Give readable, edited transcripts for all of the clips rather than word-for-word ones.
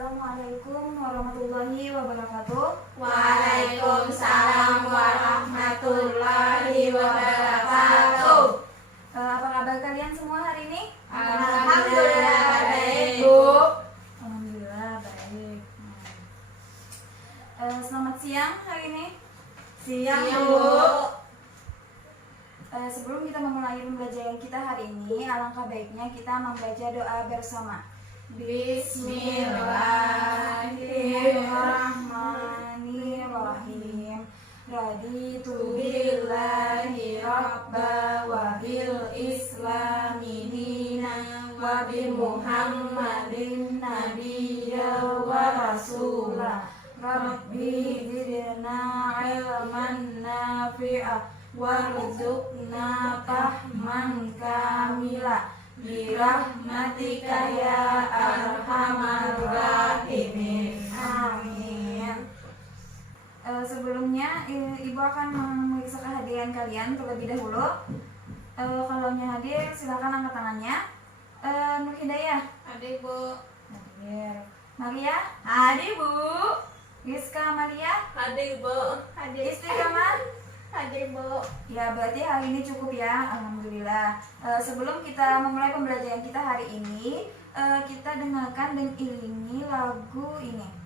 Assalamualaikum warahmatullahi wabarakatuh. Waalaikumsalam warahmatullahi wabarakatuh. Apa kabar kalian semua hari ini? Alhamdulillah baik, Bu. Alhamdulillah baik. Selamat siang hari ini. Siang, Bu. Sebelum kita memulai pembelajaran kita hari ini, alangkah baiknya kita membaca doa bersama. Bismillahirrahmanirrahim. Raditu billahi rabba wa bil islami dina wa bi Muhammadin nabiyya wa rasula. Rabbi zidna ilman nafi'ah warzuqna fahman kamila birahmatika ya arhamar rahimin. Amin. Sebelumnya Ibu akan memeriksa kehadiran kalian terlebih dahulu. Kalau hadir silakan angkat tangannya. Nur Hidayah. Hadir, Bu. Hadir. Maria. Hadir, Bu. Rizka Maria. Hadir, Bu. Istiqamah. Hadir, Bu. Ya, berarti hari ini cukup ya. Alhamdulillah. Sebelum kita memulai pembelajaran kita hari ini, kita dengarkan dan iringi lagu ini.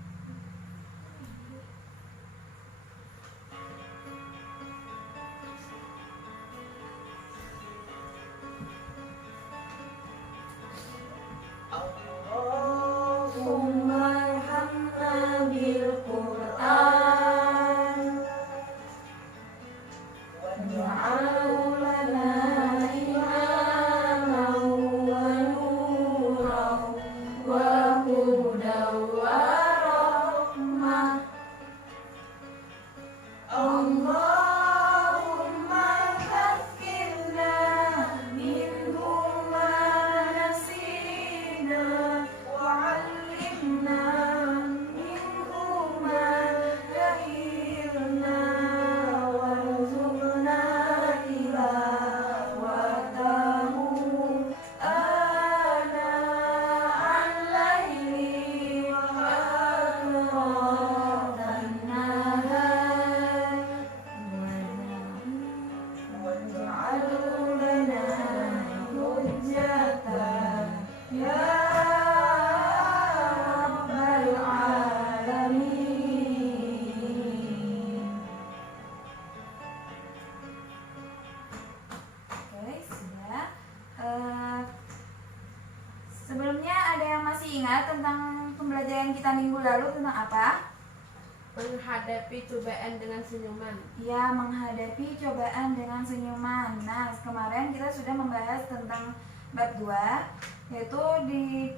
Allahumma arhamna bil Qur'an waj'al lana imaman wa nuran wa hudan wa rahmah. Allahumma dhakkirna minhu ma nasina wa 'allimna minhu ma jahilna warzuqna tilawatahu ana al-laili wa atrafan nahar waj'al lana hujjatan ya rabbal alamin. Oke, sudah. Sebelumnya ada yang masih ingat tentang pembelajaran kita minggu lalu tentang apa? Menghadapi cobaan dengan senyuman. Ya, menghadapi cobaan dengan senyuman. Nah, kemarin kita sudah membahas tentang bab 2, yaitu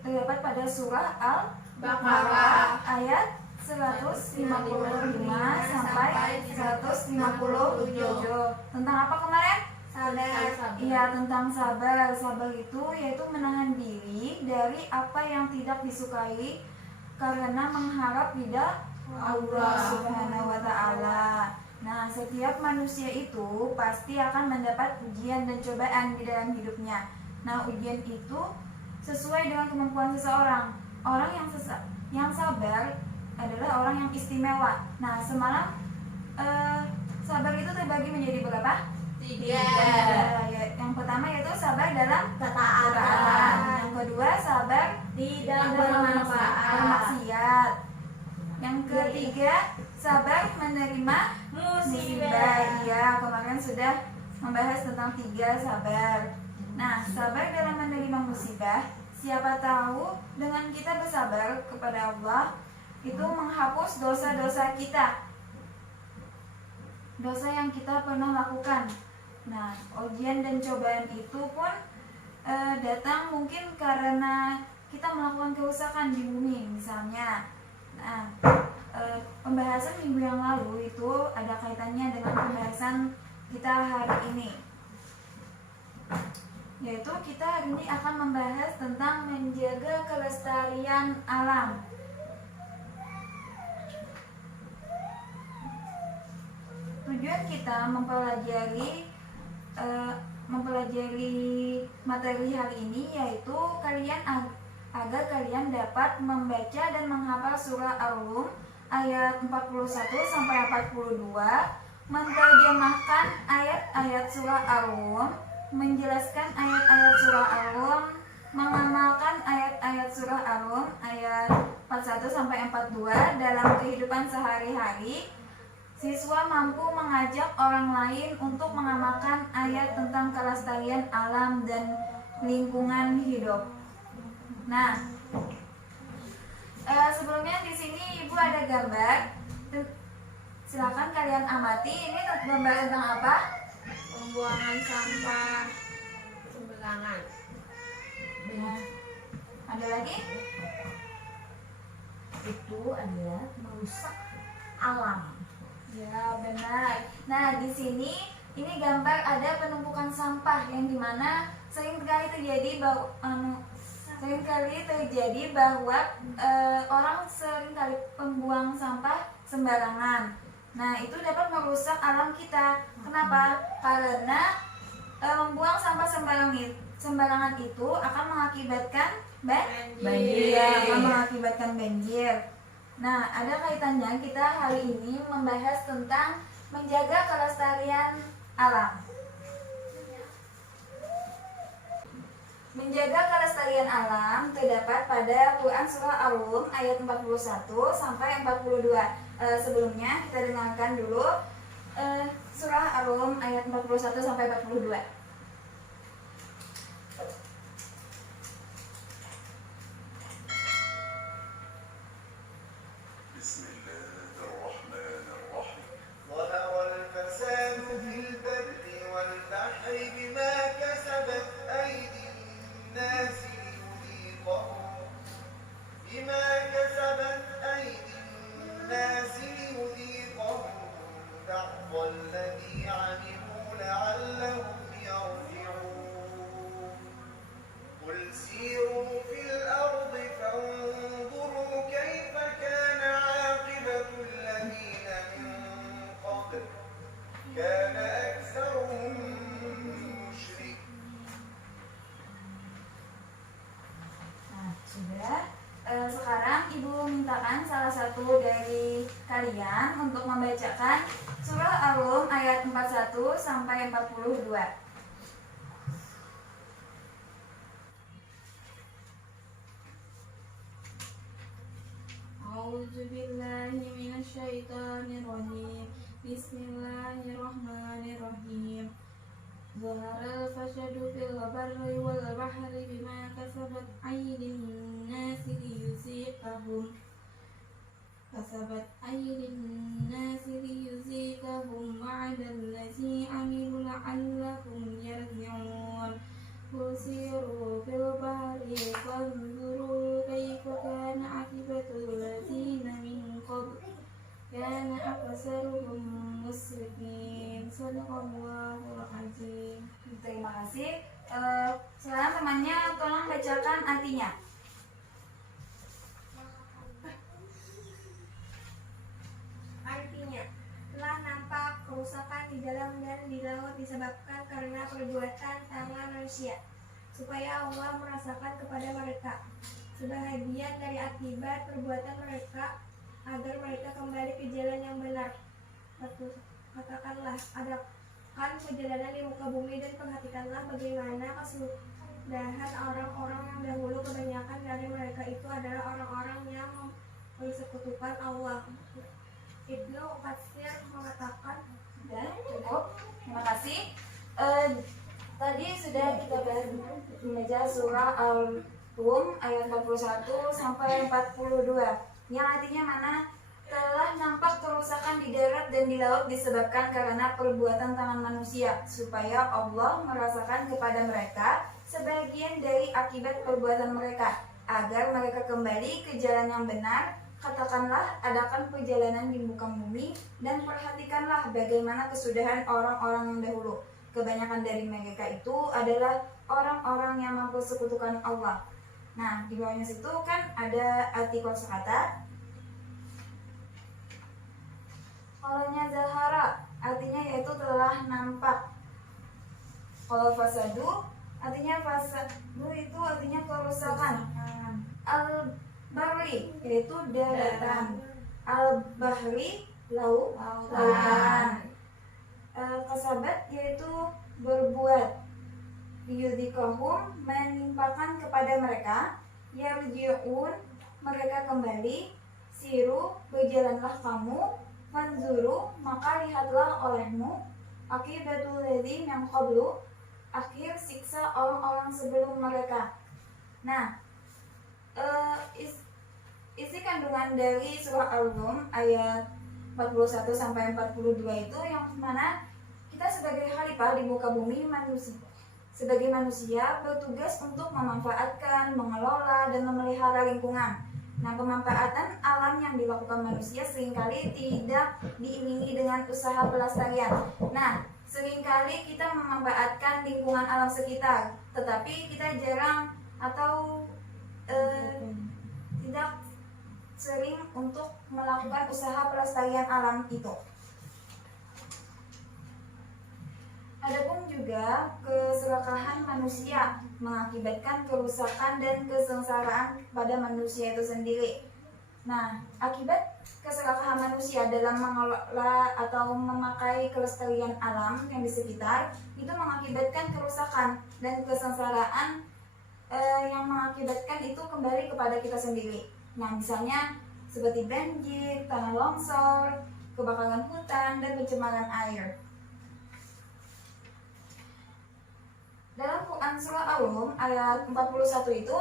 terdapat pada surah Al-Baqarah ayat 155 sampai 157. Tentang apa kemarin? Sabar. Iya, tentang sabar. Sabar itu yaitu menahan diri dari apa yang tidak disukai karena mengharap ridha Allah Subhanahu wa Ta'ala. Nah, setiap manusia itu pasti akan mendapat ujian dan cobaan di dalam hidupnya. Nah, ujian itu sesuai dengan kemampuan seseorang. Orang yang sabar adalah orang yang istimewa. Nah, semalam sabar itu terbagi menjadi berapa? 3. Yang pertama yaitu sabar dalam Ketaatan. Yang kedua sabar Tidak bermaksiat. Yang ketiga sabar menerima musibah. Iya, kemarin sudah membahas tentang 3 sabar. Nah, sabar dalam menerima musibah, siapa tahu dengan kita bersabar kepada Allah itu menghapus dosa-dosa kita, dosa yang kita pernah lakukan. Nah, ujian dan cobaan itu pun datang mungkin karena kita melakukan kerusakan di bumi misalnya. Nah, pembahasan minggu yang lalu itu ada kaitannya dengan pembahasan kita hari ini, yaitu kita hari ini akan membahas tentang menjaga kelestarian alam. Tujuan kita mempelajari materi hari ini yaitu kalian agar kalian dapat membaca dan menghafal surah Ar-Rum ayat 41 sampai 42, menerjemahkan ayat-ayat surah Ar-Rum, menjelaskan ayat-ayat surah Ar-Rum, mengamalkan ayat-ayat surah Ar-Rum ayat 41 sampai 42 dalam kehidupan sehari-hari. Siswa mampu mengajak orang lain untuk mengamalkan ayat tentang kelestarian alam dan lingkungan hidup. Nah, sebelumnya di sini Ibu ada gambar. Silakan kalian amati. Ini gambar tentang apa? Pembuangan sampah sembarangan. Nah, ada lagi? Itu adalah merusak alam. Ya, benar. Nah, di sini ini gambar ada penumpukan sampah yang dimana seringkali terjadi bahwa orang seringkali membuang sampah sembarangan. Nah, itu dapat merusak alam kita. Kenapa? Karena membuang sampah sembarangan itu akan mengakibatkan Banjir. akan mengakibatkan banjir. Nah, ada kaitannya kita hari ini membahas tentang menjaga kelestarian alam. Menjaga kelestarian alam terdapat pada Quran surah Ar-Rum ayat 41 sampai 42. Sebelumnya kita dengarkan dulu surah Ar-Rum ayat 41 sampai 42. بسم الله الرحمن الرحيم ظهر الفساد في البر والبحر بما كسبت أيدي الناس ليذيقهم بعض الذي عملوا لعلهم يرجعون قل سيروا في الأرض فانظروا كيف كان عاقبة الذين من قبل كان أكثرهم مشركين. Nah, sudah. Sekarang Ibu mintakan salah satu dari kalian untuk membacakan surah Ar-Rum ayat 41 sampai 42. A'udzubillahi minasyaitonirrajim. Bismillahirrahmanirrahim. ظهر الفساد في البر والبحر بما كسبت أيدي الناس ليذيقهم بعد الذي عملوا لعلهم يرجعون قل سيروا في البحر فانظروا كيف كان عاقبة الذين من قبل كان أكثرهم مشركين. Sadaqallahul azim. Terima kasih. Sekarang temannya tolong bacakan artinya. Artinya, telah nampak kerusakan di dalam dan di laut disebabkan karena perbuatan tangan manusia, supaya Allah merasakan kepada mereka sebahagian dari akibat perbuatan mereka, agar mereka kembali ke jalan yang benar. Katakanlah, adakan perjalanan di muka bumi dan perhatikanlah bagaimana kesudahan orang-orang yang dahulu. Kebanyakan dari mereka itu adalah orang-orang yang mempersekutukan Allah. Ibnu Katsir mengatakan, Dan cukup. Terima kasih. Tadi sudah kita bahas membaca surah Al-Rum ayat 41 sampai 42. Yang artinya mana? Telah nampak kerusakan di darat dan di laut disebabkan karena perbuatan tangan manusia, supaya Allah merasakan kepada mereka sebagian dari akibat perbuatan mereka, agar mereka kembali ke jalan yang benar. Katakanlah, adakan perjalanan di muka bumi dan perhatikanlah bagaimana kesudahan orang-orang yang dahulu. Kebanyakan dari mereka itu adalah orang-orang yang mempersekutukan Allah. Nah, di bawahnya situ kan ada arti kosakata. Kalaunya zahara artinya yaitu telah nampak. Kalau fasadu artinya itu artinya kerusakan. barri yaitu daratan, al-bahri lautan, kasabat yaitu berbuat, yudhikahum menimpakan kepada mereka, yarji'un mereka kembali, siru berjalanlah kamu, fanzuru maka lihatlah olehmu, akibatul ladzi yang qablu akhir siksa orang-orang sebelum mereka. Nah, isi kandungan dari surah Al-Rum ayat 41 sampai 42 itu yang mana kita sebagai khalifah di muka bumi sebagai manusia bertugas untuk memanfaatkan, mengelola dan memelihara lingkungan. Nah, pemanfaatan alam yang dilakukan manusia seringkali tidak diiringi dengan usaha pelestarian. Nah, seringkali kita memanfaatkan lingkungan alam sekitar, tetapi kita jarang atau tidak sering untuk melakukan usaha pelestarian alam itu. Adapun juga keserakahan manusia mengakibatkan kerusakan dan kesengsaraan pada manusia itu sendiri. Nah, akibat keserakahan manusia dalam mengelola atau memakai kelestarian alam yang di sekitar itu mengakibatkan kerusakan dan kesengsaraan yang mengakibatkan itu kembali kepada kita sendiri. Nah, misalnya seperti banjir, tanah longsor, kebakaran hutan, dan pencemaran air. Dalam Quran surah Al-Rum ayat 41 itu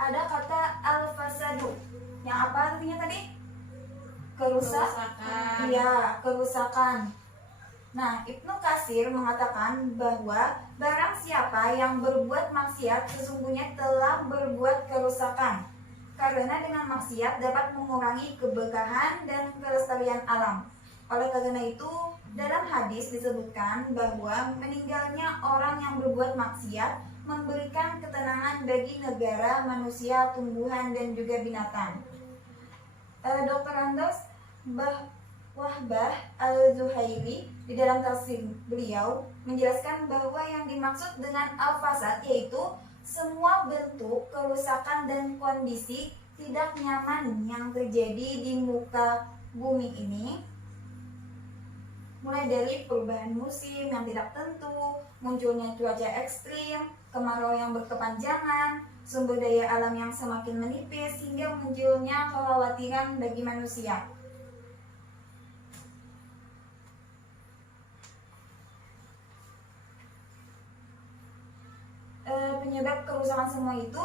ada kata al-fasadu. Yang apa artinya tadi? Kerusakan. Iya, kerusakan. Nah, Ibnu Katsir mengatakan bahwa barang siapa yang berbuat maksiat sesungguhnya telah berbuat kerusakan. Karena dengan maksiat dapat mengurangi keberkahan dan kelestarian alam. Oleh karena itu, dalam hadis disebutkan bahwa meninggalnya orang yang berbuat maksiat memberikan ketenangan bagi negara, manusia, tumbuhan, dan juga binatang. Dr. Andos Wahbah Al-Zuhairi di dalam tafsir beliau menjelaskan bahwa yang dimaksud dengan al-fasad yaitu semua bentuk kerusakan dan kondisi tidak nyaman yang terjadi di muka bumi ini, mulai dari perubahan musim yang tidak tentu, munculnya cuaca ekstrim, kemarau yang berkepanjangan, sumber daya alam yang semakin menipis, hingga munculnya kekhawatiran bagi manusia. Penyebab kerusakan semua itu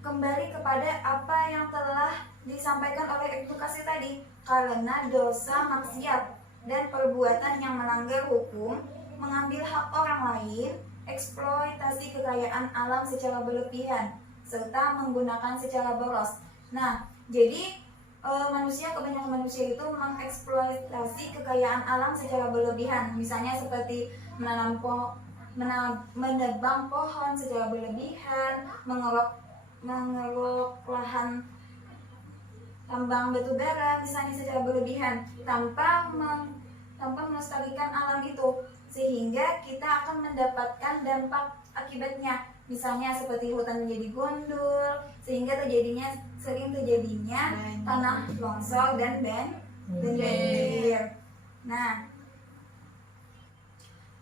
kembali kepada apa yang telah disampaikan oleh Ibnu Katsir tadi, karena dosa maksiat dan perbuatan yang melanggar hukum, mengambil hak orang lain, eksploitasi kekayaan alam secara berlebihan, serta menggunakan secara boros. Nah, jadi kebanyakan manusia itu mengeksploitasi kekayaan alam secara berlebihan, misalnya seperti menebang pohon secara berlebihan, mengeruk lahan tambang batu bara misalnya secara berlebihan tanpa melestarikan alam itu, sehingga kita akan mendapatkan dampak akibatnya, misalnya seperti hutan menjadi gundul, sehingga sering terjadinya tanah longsor dan banjir. Nah,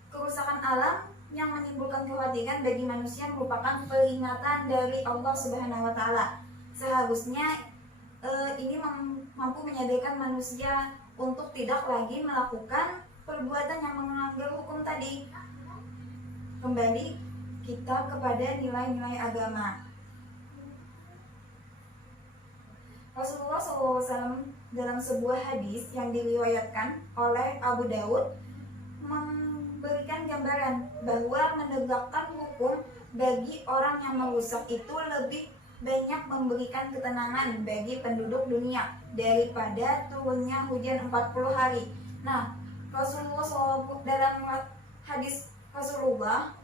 kerusakan alam yang menimbulkan kekhawatiran bagi manusia merupakan peringatan dari Allah Subhanahu wa Ta'ala. Seharusnya ini mampu menyadarkan manusia untuk tidak lagi melakukan perbuatan yang melanggar hukum tadi. Kembali kita kepada nilai-nilai agama. Rasulullah SAW dalam sebuah hadis yang diriwayatkan oleh Abu Daud memberikan gambaran bahwa menegakkan hukum bagi orang yang merusak itu lebih banyak memberikan ketenangan bagi penduduk dunia daripada turunnya hujan 40 hari. Nah, Rasulullah SAW dalam hadis Rasulullah,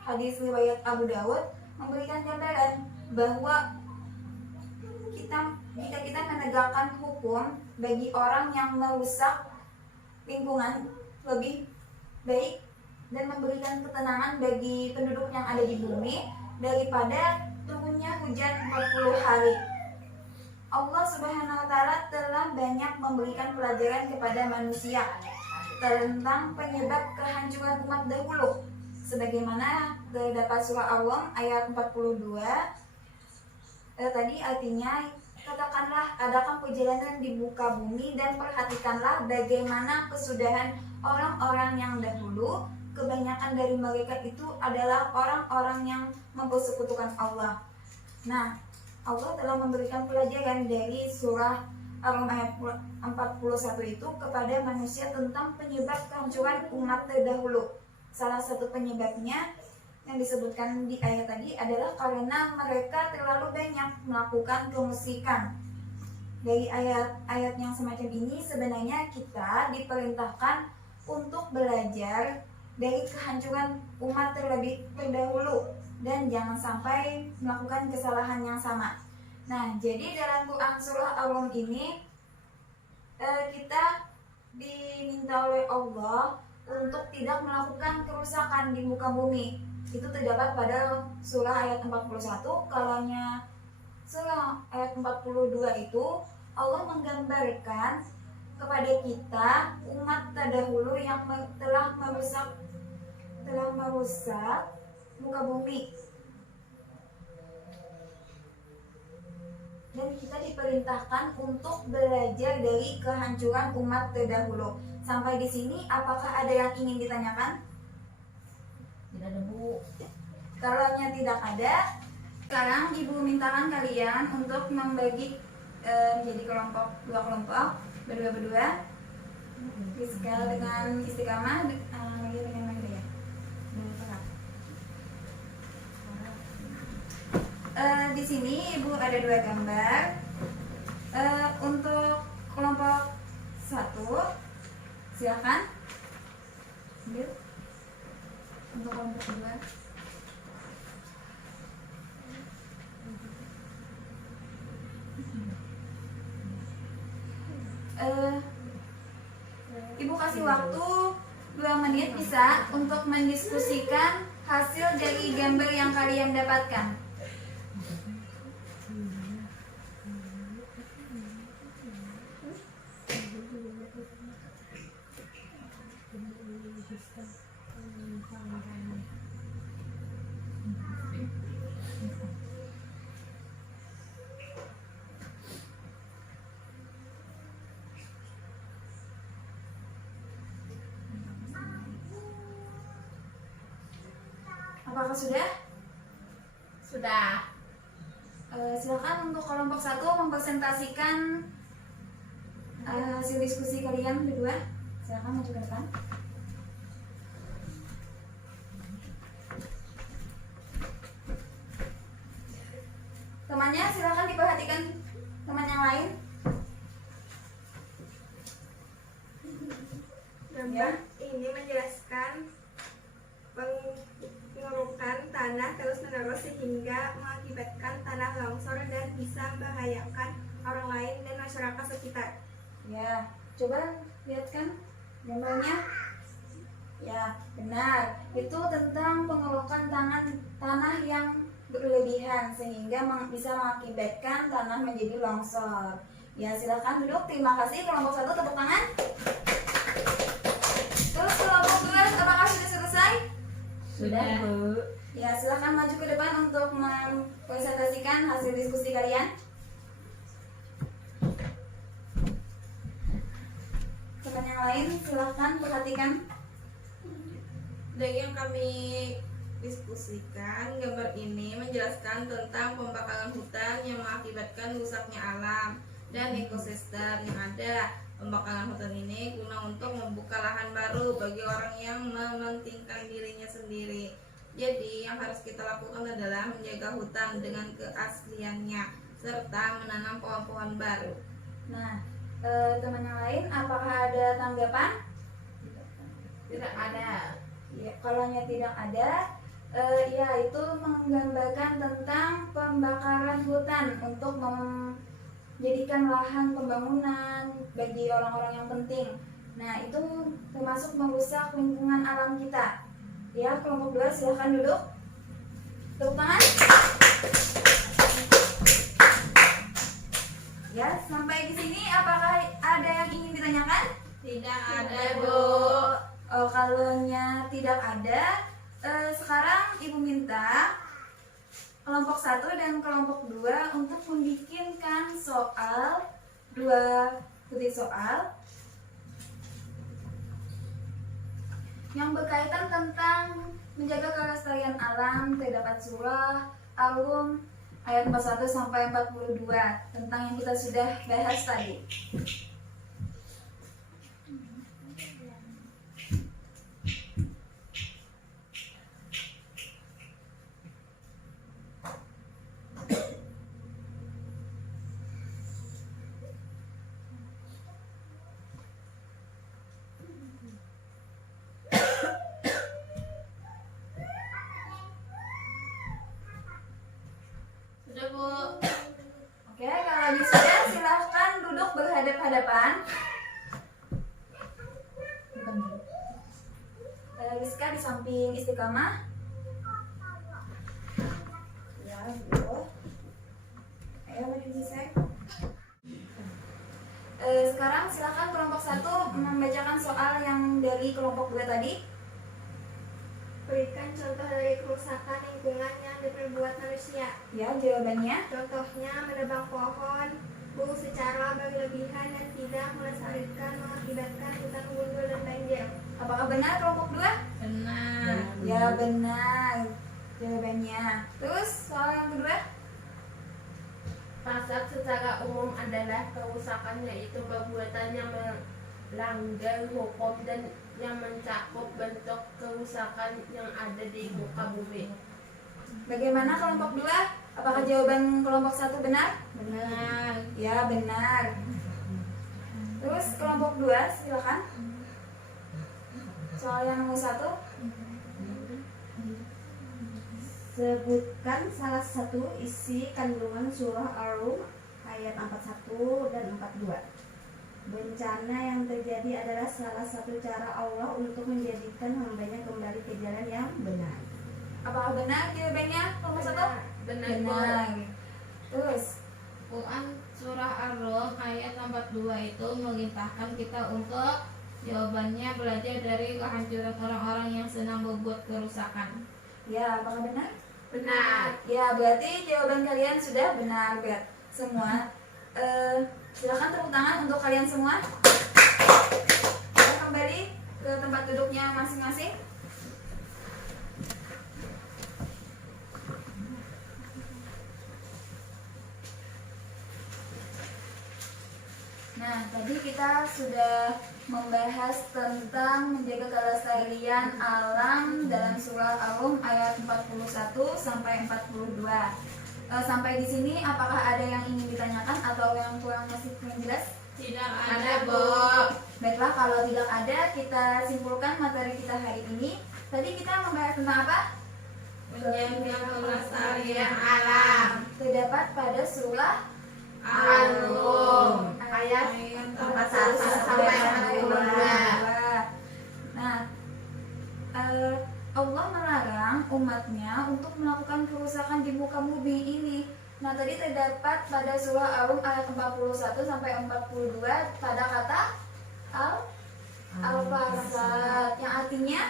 hadis riwayat Abu Dawud memberikan gambaran bahwa jika kita menegakkan hukum bagi orang yang merusak lingkungan lebih baik dan memberikan ketenangan bagi penduduk yang ada di bumi daripada turunnya hujan 40 hari. Allah Subhanahu wa Ta'ala telah banyak memberikan pelajaran kepada manusia tentang penyebab kehancuran umat dahulu, sebagaimana terdapat surah Al-Rum ayat 42. Tadi artinya, katakanlah, adakan perjalanan di muka bumi dan perhatikanlah bagaimana kesudahan orang-orang yang dahulu. Kebanyakan dari mereka itu adalah orang-orang yang mempersekutukan Allah. Nah, Allah telah memberikan pelajaran dari surah Al-Rum ayat 41 itu kepada manusia tentang penyebab kehancuran umat terdahulu. Salah satu penyebabnya yang disebutkan di ayat tadi adalah karena mereka terlalu banyak melakukan kemusikan. Dari ayat-ayat yang semacam ini sebenarnya kita diperintahkan untuk belajar dari kehancuran umat terlebih terdahulu dan jangan sampai melakukan kesalahan yang sama. Nah, jadi dalam Quran surah Al-Rum ini kita diminta oleh Allah untuk tidak melakukan kerusakan di muka bumi. Itu terdapat pada surah ayat 41. Kalaunya surah ayat 42 itu Allah menggambarkan kepada kita umat terdahulu yang telah merusak muka bumi, dan kita diperintahkan untuk belajar dari kehancuran umat terdahulu. Sampai di sini apakah ada yang ingin ditanyakan? Tidak ada, Bu. Kalaunya tidak ada, sekarang Ibu mintakan kalian untuk membagi menjadi kelompok, dua kelompok, berdua-berdua. Rizka dengan Istiqamah, Maria dengan Maria. Di sini Ibu ada dua gambar. Untuk kelompok 1, silakan. Ambil. Untuk kelompok 2. Ibu kasih waktu 2 menit bisa untuk mendiskusikan hasil dari gambar yang kalian dapatkan. Apakah sudah? Sudah. Silakan untuk kelompok 1 mempresentasikan hasil diskusi kalian berdua. Silakan maju ke depan. Temannya silakan diperhatikan teman yang lain. Gambar ini menjelaskan pengurukan tanah terus-menerus sehingga mengakibatkan tanah longsor dan bisa membahayakan orang lain dan masyarakat sekitar. Ya, coba lihatkan gambarnya. Ya, benar. Itu tentang pengurukan tanah yang berlebihan sehingga bisa mengakibatkan tanah menjadi longsor. Ya, silakan duduk. Terima kasih kelompok 1, tepuk tangan. Terus kelompok 2, apakah sudah selesai? Sudah, Bu. Ya, silakan maju ke depan untuk mempresentasikan hasil diskusi kalian. Teman yang lain silakan perhatikan. Dari yang kami diskusikan, gambar ini menjelaskan tentang pembakaran hutan yang mengakibatkan rusaknya alam dan ekosistem yang ada. Pembakaran hutan ini guna untuk membuka lahan baru bagi orang yang mementingkan dirinya sendiri. Jadi yang harus kita lakukan adalah menjaga hutan dengan keasliannya serta menanam pohon-pohon baru. Nah, teman yang lain apakah ada tanggapan? Tidak ada. Ya, kalaunya tidak ada, ya itu menggambarkan tentang pembakaran hutan untuk menjadikan lahan pembangunan bagi orang-orang yang penting. Nah, itu termasuk merusak lingkungan alam kita. Ya, kelompok 2 silahkan duduk. Tepuk tangan. kelompok 1 dan kelompok 2 untuk membikinkan soal, 2 butir soal yang berkaitan tentang menjaga kelestarian alam. Terdapat surah Ar-Rum ayat 41 sampai 42 tentang yang kita sudah bahas tadi. Sudah Bu. Oke, kalau sudah silahkan duduk berhadap-hadapan. Rizka di samping istiqamah. Ya, Bu. Ayo berdiri saya. Sekarang silahkan kelompok 1 membacakan soal yang dari kelompok 2 tadi. Berikan contoh dari kerusakan lingkungan yang diperbuat manusia. Ya, jawabannya. Contohnya menebang pohon, buruh secara berlebihan dan tidak melestarikan mengakibatkan hutan gundul dan banjir. Apakah benar kelompok 2? Benar. Ya, benar jawabannya. Terus soal yang kedua. Fasad secara umum adalah kerusakan, yaitu perbuatan yang melanggar hukum dan yang mencakup bentuk kerusakan yang ada di muka bumi. Bagaimana kelompok 2? Apakah jawaban kelompok 1 benar? Benar. Ya, benar. Terus kelompok 2 silakan. Soal yang nomor 1. Sebutkan salah satu isi kandungan surah Ar-Rum ayat 41 dan 42. Bencana yang terjadi adalah salah satu cara Allah untuk menjadikan hambanya kembali ke jalan yang benar. Apakah benar jawabannya kelompok 1? Benar Bu. Benar. Terus Quran surah Ar-Rum ayat 42 itu memerintahkan kita untuk jawabannya belajar dari kehancuran orang-orang yang senang berbuat kerusakan. ya, apakah benar? Benar. Ya, berarti jawaban kalian sudah benar, semua. Silakan tepuk tangan untuk kalian semua. Kita kembali ke tempat duduknya masing-masing. Nah, tadi kita sudah membahas tentang menjaga kelestarian alam dalam surah Ar-Rum ayat 41 sampai 42. Sampai di sini apakah ada yang ingin ditanyakan atau yang masih kurang jelas? Tidak ada Bu. Baiklah, kalau tidak ada, kita simpulkan materi kita hari ini. Tadi kita membahas tentang apa? Menjaga kelestarian alam. Terdapat pada surah Ar-Rum ayat 41 sampai 42. Nah, Allah melarang umatnya untuk melakukan kerusakan di muka bumi ini. Nah, tadi terdapat pada surah Ar-Rum ayat 41 sampai 42 pada kata al-fasad, yang artinya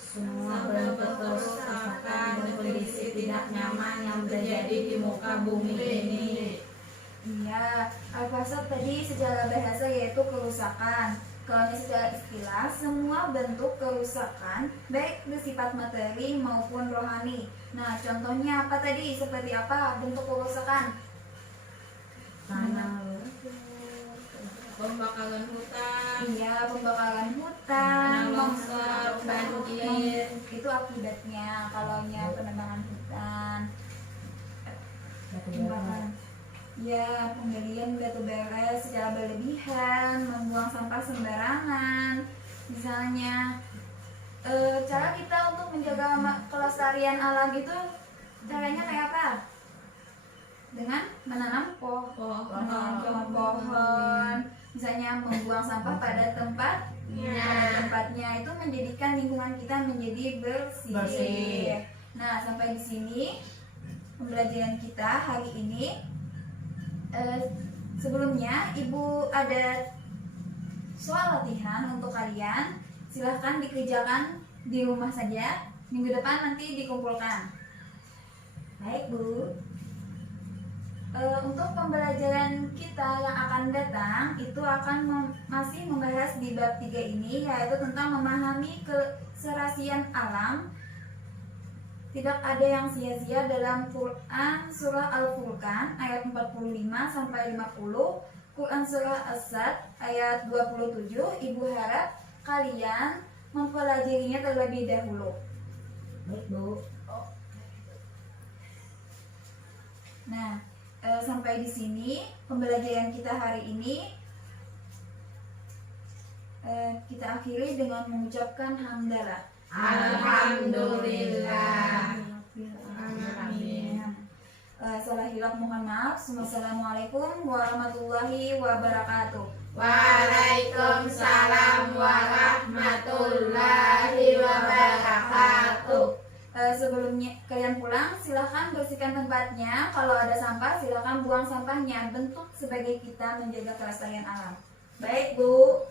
Semua bentuk kerusakan dan kondisi tidak nyaman yang terjadi di muka bumi ini. iya, al-fasad tadi secara bahasa yaitu kerusakan. Kalau secara istilah, semua bentuk kerusakan baik bersifat materi maupun rohani. Nah, contohnya apa tadi? Seperti apa bentuk kerusakan? Pembakaran hutan, Iya, pembakaran hutan, tanah longsor, banjir. itu akibatnya. Kalau penebangan hutan, pembakaran. Ya, penggalian batu bara secara berlebihan, membuang sampah sembarangan. Misalnya, cara kita untuk menjaga kelestarian alam itu caranya kayak apa? Dengan menanam pohon. Misalnya membuang sampah pada tempatnya, itu menjadikan lingkungan kita menjadi bersih. Nah, sampai di sini pembelajaran kita hari ini. Sebelumnya Ibu ada soal latihan untuk kalian. Silahkan dikerjakan di rumah saja. Minggu depan nanti dikumpulkan. Baik, Bu. Untuk pembelajaran kita yang akan datang itu akan masih membahas di bab 3 ini, yaitu tentang memahami keserasian alam. Tidak ada yang sia-sia dalam Quran surah Al-Furqan ayat 45 sampai 50, Quran surah As-Sad ayat 27. Ibu harap kalian mempelajarinya terlebih dahulu. Baik, Bu. Nah, sampai di sini pembelajaran kita hari ini. Kita akhiri dengan mengucapkan hamdalah. Alhamdulillah. Amin. Salah hilaf mohon maaf. Wassalamualaikum warahmatullahi wabarakatuh. Waalaikumsalam warahmatullahi wabarakatuh. Sebelumnya kalian pulang, silahkan bersihkan tempatnya. Kalau ada sampah, silahkan buang sampahnya. Bentuk sebagai kita menjaga kelestarian alam. Baik, Bu.